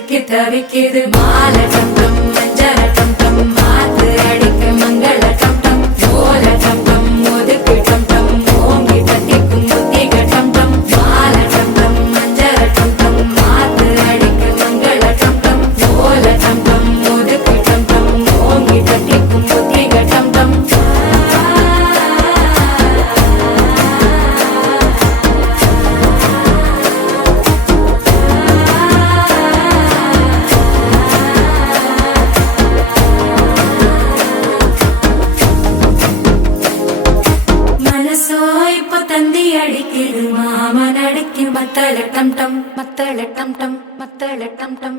சிக்கி தவிக்கிது மாலை டம் டம் மஞ்சள டம் டம் மாத்து அடிக்க மங்கள டம் டம் ஓல டம் டம் ஒதுக்கு டம் டம் ஓங்கி தட்டிக்கும் புத்திக டம் டம் மாலை டம் டம் மஞ்சள டம் டம் மாத்து அடிக்க மங்கள டம் டம் ஓல டம் டம் ஒதுக்கு டம் டம் ஓங்கி தட்டிக்கும் புத்திக டம் டம் தந்தி அடிக்கிது மாமன் அடிக்கு மத்தள டம் டம் மத்தள டம் டம் மத்தள டம் டம்